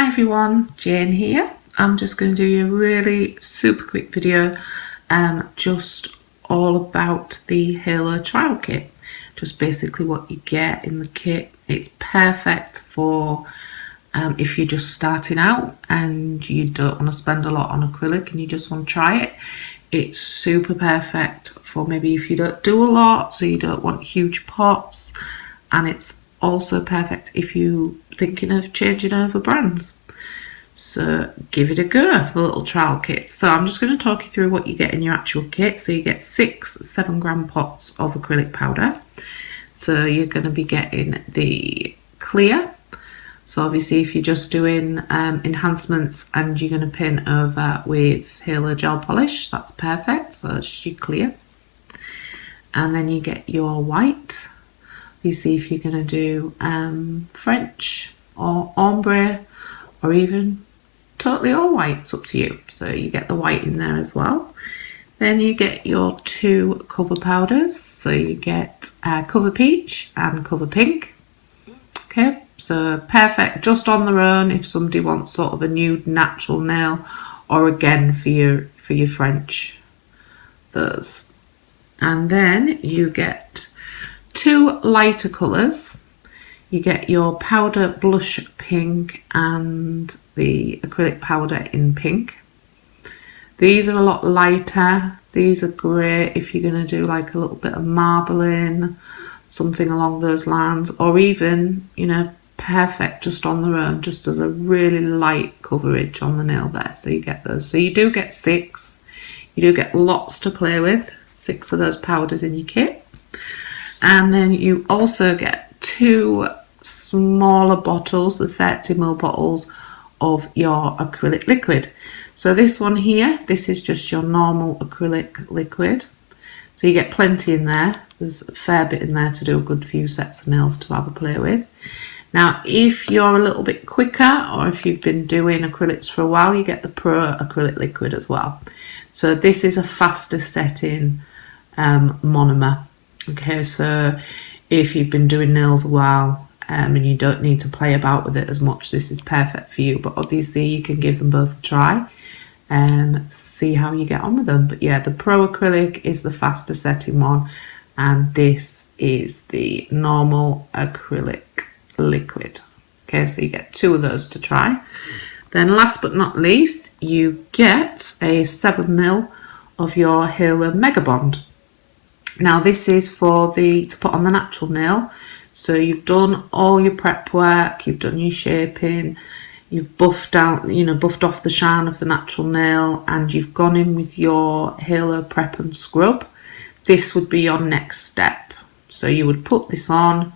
Hi everyone, Jane here. I'm just going to do you a really super quick video just all about the Halo trial kit. Just basically what you get in the kit. It's perfect for if you're just starting out and you don't want to spend a lot on acrylic and you just want to try it. It's super perfect for maybe if you don't do a lot, so you don't want huge pots, and it's also perfect if you're thinking of changing over brands. So give it a go, the little trial kit. So I'm just going to talk you through what you get in your actual kit. So you get 6 7-gram pots of acrylic powder. So you're going to be getting the clear. So obviously if you're just doing enhancements and you're going to paint over with Halo gel polish, that's perfect. So it's your clear. And then you get your white. You see if you're going to do French or ombre or even totally all white, it's up to you. So you get the white in there as well. Then you get your 2 cover powders. So you get Cover Peach and Cover Pink. Okay, so perfect just on their own if somebody wants sort of a nude natural nail, or again for your French, those. And then you get 2 lighter colours. You get your powder blush pink and the acrylic powder in pink. These are a lot lighter. These are great if you're going to do like a little bit of marbling, something along those lines, or even, you know, perfect just on their own, just as a really light coverage on the nail there. So you get those. So you do get 6. You do get lots to play with, 6 of those powders in your kit. And then you also get 2 smaller bottles, the 30ml bottles of your acrylic liquid. So this one here, this is just your normal acrylic liquid. So you get plenty in there. There's a fair bit in there to do a good few sets of nails to have a play with. Now, if you're a little bit quicker, or if you've been doing acrylics for a while, you get the Pro Acrylic Liquid as well. So this is a faster setting monomer. Okay, so if you've been doing nails a while and you don't need to play about with it as much, this is perfect for you. But obviously you can give them both a try and see how you get on with them. But yeah, the Pro Acrylic is the faster setting one, and this is the normal acrylic liquid. Okay, so you get 2 of those to try. Then last but not least, you get a 7ml of your Halo Mega Bond. Now this is for to put on the natural nail. So you've done all your prep work, you've done your shaping, you've buffed out, buffed off the shine of the natural nail, and you've gone in with your Halo prep and scrub. This would be your next step. So you would put this on,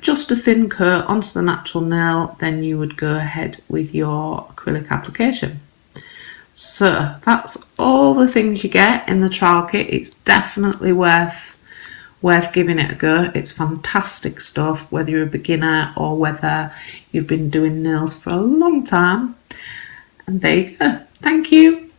just a thin coat onto the natural nail, then you would go ahead with your acrylic application. So that's all the things you get in the trial kit. It's definitely worth giving it a go. It's fantastic stuff, whether you're a beginner or whether you've been doing nails for a long time. And there you go. Thank you.